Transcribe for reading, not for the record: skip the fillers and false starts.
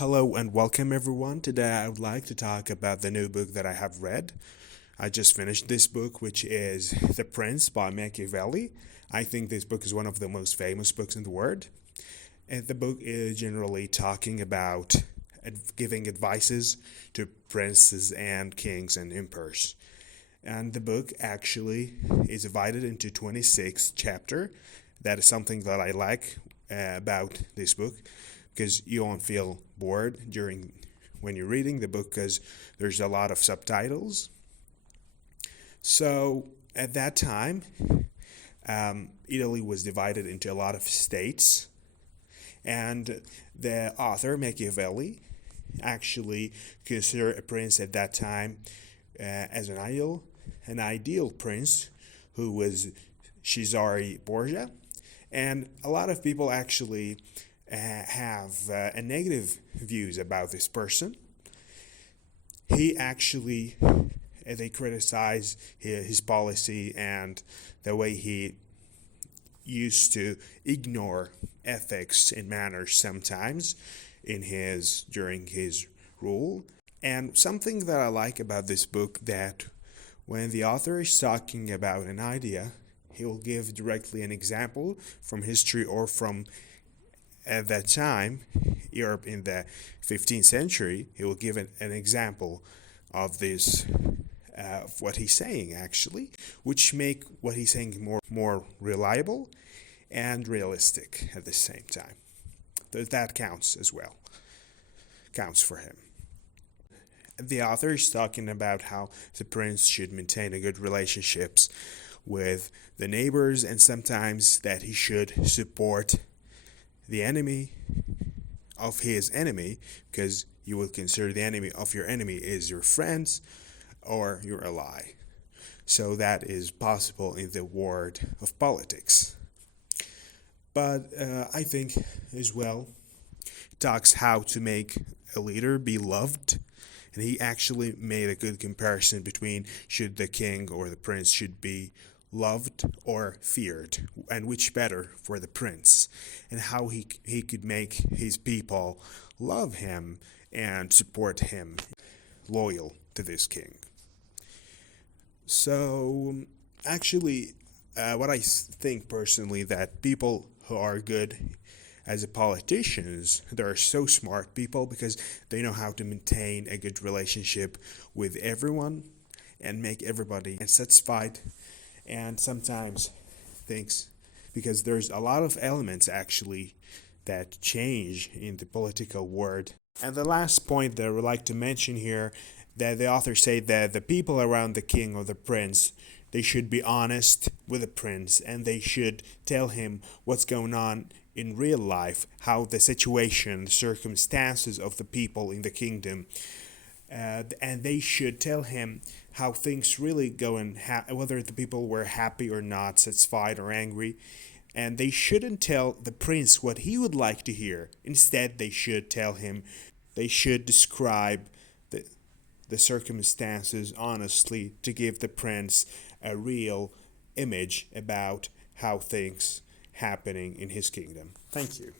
Hello and welcome everyone. Today I would like to talk about the new book that I have read. I just finished this book, which is The Prince by Machiavelli. I think this book is one of the most famous books in the world. And the book is generally talking about giving advices to princes and kings and emperors. And the book actually is divided into 26 chapters. That is something that I like about this book, because you won't feel bored during when you're reading the book, because there's a lot of subtitles. So at that time, Italy was divided into a lot of states, and the author Machiavelli actually considered a prince at that time as an ideal prince, who was Cesare Borgia. And a lot of people actually have negative views about this person. He actually, they criticize his policy and the way he used to ignore ethics and manners sometimes during his rule. And something that I like about this book, that when the author is talking about an idea, he will give directly an example from history or from at that time, Europe in the 15th century. He will give an example of this, of what he's saying actually, which make what he's saying more reliable and realistic at the same time. That counts as well, counts for him. The author is talking about how the prince should maintain a good relationships with the neighbors, and sometimes that he should support the enemy of his enemy, because you will consider the enemy of your enemy is your friends or your ally. So that is possible in the world of politics. But I think as well, it talks how to make a leader be loved. And he actually made a good comparison between should the king or the prince should be loved or feared, and which better for the prince, and how he could make his people love him and support him, loyal to this king. So actually, what I think personally, that people who are good as politicians, they're so smart people, because they know how to maintain a good relationship with everyone and make everybody satisfied. And sometimes things, because there's a lot of elements actually that change in the political world. And the last point that I would like to mention here, that the author say that the people around the king or the prince, they should be honest with the prince, and they should tell him what's going on in real life, how the situation, the circumstances of the people in the kingdom, and they should tell him how things really go, and whether the people were happy or not, satisfied or angry. And they shouldn't tell the prince what he would like to hear. Instead, they should describe the circumstances honestly, to give the prince a real image about how things happening in his kingdom. Thank you.